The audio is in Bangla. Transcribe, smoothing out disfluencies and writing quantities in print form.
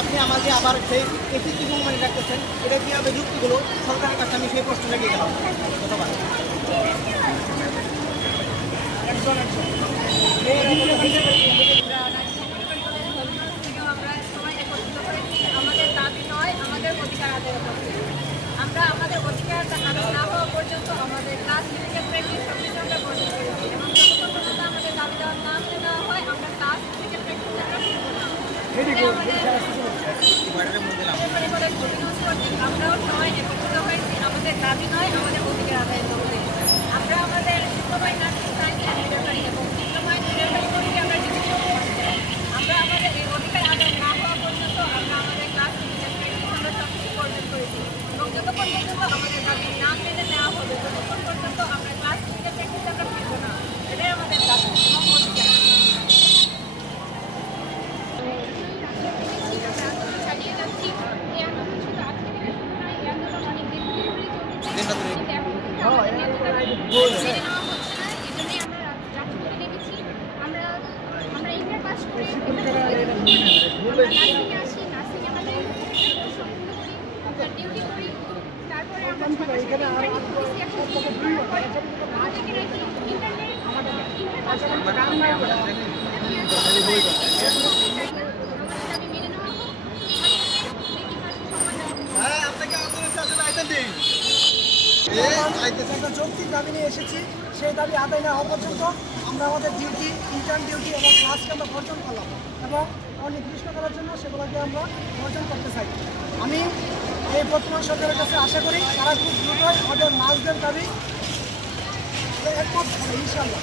আপনি আমাকে আবার সেই একই কিছু মানে রাখতেছেন, এটা কি হবে যুক্তিগুলো সরকারের কাছে আমি সেই প্রশ্ন রেখে গেলাম। ধন্যবাদ। আমাদের দাবি নয়, আমাদের অধিকার আদায় করতে। আমরা আমাদের অধিকার আদায় না হওয়া পর্যন্ত আমাদের ক্লাস থেকে প্র্যাকটিস সবকিছু আমরা বন্ধ করেছি এবং যতক্ষণ পর্যন্ত আমাদের দাবি দেওয়া না মেনে নেওয়া হয় আমরা ক্লাস থেকে প্র্যাকটিস আমরা করবো না। আমরাও সবাই একত্রিত হয়েছি আমাদের দাবি নয়, আমাদের অধিকার আদায় করতে। আমরা আমাদের diploma in nursing science and midwifery এবং ডিপ্লোমা ইন মিডওয়াইফারি কোর্সে আমরা ডিগ্রি আমরা আমাদের এই অধিকার আদায় না হওয়া পর্যন্ত আমরা আমাদের ক্লাস আমরা সবকিছু অর্জন করেছি এবং যতক্ষণ পর্যন্ত আমাদের দাবি না মেনে নেওয়া হবে ততক্ষণ পর্যন্ত আমরা ক্লাস থেকে প্র্যাকটিস আমরা ফিরব না। এটাই আমাদের দাবি এবং অধিকার। চালিয়ে যাচ্ছি। এই আন্দোলন শুধু আজকে থেকে শুরু নয়, এই আন্দোলন অনেক দিন ধরে চলছে। আমরা ইন্টার পাস করে নার্সিংয়ে আসি, নার্সিংয়ে আমাদের সম্পূর্ণ করি, ডিউটি করি, তারপরে আমরা আমাদেরকে নাকি ইন্টারনেট পাস দাবি মেনে নেওয়া হোক। একটা যৌক্তিক দাবি নিয়ে এসেছি, সেই দাবি আদায় না হওয়া পর্যন্ত আমরা আমাদের ডিউটি, ইন্টার্ন ডিউটি এবং ক্লাসকে আমরা বর্জন করলাম এবং অনির্দিষ্ট করার জন্য সেগুলোকে আমরা বর্জন করতে চাই। আমি এই বর্তমান সরকারের কাছে আশা করি তারা খুব দ্রুতই ওদের মাসদের দাবি একমত হবে ইনশাআল্লাহ।